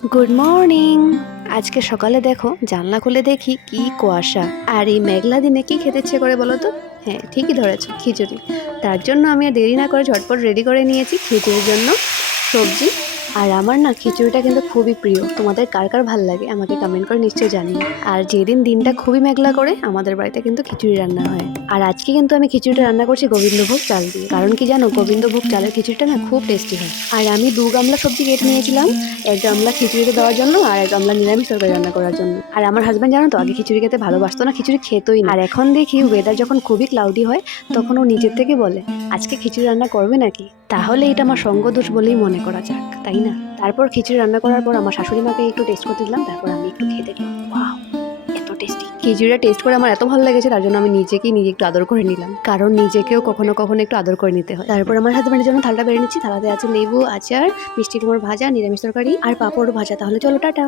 Good morning. আজকে সকালে দেখো জানলা খুলে দেখি কি কুয়াশা, আর এই মেঘলা দিনে কি খেতে ইচ্ছে করে বলো তো? হ্যাঁ, ঠিকই ধরেছো, খিচুড়ি। তার জন্য আমি আর দেরি না করে ঝটপট রেডি করে নিয়েছি খিচুড়ির জন্য সবজি। আর আমার না খিচুড়িটা কিন্তু খুবই প্রিয়। তোমাদের কার কার ভাল লাগে আমাকে কমেন্ট করে নিশ্চয়ই জানিও। আর যেদিন দিনটা খুবই মেঘলা করে আমাদের বাড়িতে কিন্তু খিচুড়ি রান্না হয়। আর আজকে কিন্তু আমি খিচুড়িটা রান্না করছি গোবিন্দভোগ চাল দিয়ে। কারণ কি জানো, গোবিন্দভোগ চালের খিচুড়িটা না খুব টেস্টি হয়। আর আমি 2 গামলা সবজি কেটে নিয়েছিলাম, 1 গামলা খিচুড়িতে দেওয়ার জন্য আর 1 গামলা নিরামিষ তরকারি রান্না করার জন্য। আর আমার হাজব্যান্ড জানো তো আগে খিচুড়ি খেতে ভালোবাসতো না, খিচুড়ি খেতোই না। আর এখন দেখি ওয়েদার যখন খুবই ক্লাউডি হয় তখন ও নিজের থেকে বলে আজকে খিচুড়ি রান্না করবে নাকি। তাহলে এটা আমার সঙ্গ দোষ বলেই মনে করা যাক, তাই না? তারপর খিচুড়ি রান্না করার পর আমার শাশুড়ি মাকে একটু টেস্ট করতে দিলাম, তারপর আমি একটু খেয়ে দেখলাম, ওয়াও, এত টেস্টি। খিচুড়িটা টেস্ট করে আমার এত ভালো লেগেছে, তার জন্য আমি নিজে একটু আদর করে নিলাম, কারণ নিজেকেও কখনো কখনো একটু আদর করে নিতে হয়। তারপর আমার হাজব্যান্ডের জন্য থালটা বেড়ে নিচ্ছি। থালাতে আছে লেবু, আচার, মিষ্টি কুমড়োর ভাজা, নিরামিষ তরকারি আর পাঁপড় ভাজা। তাহলে চলো টাটা।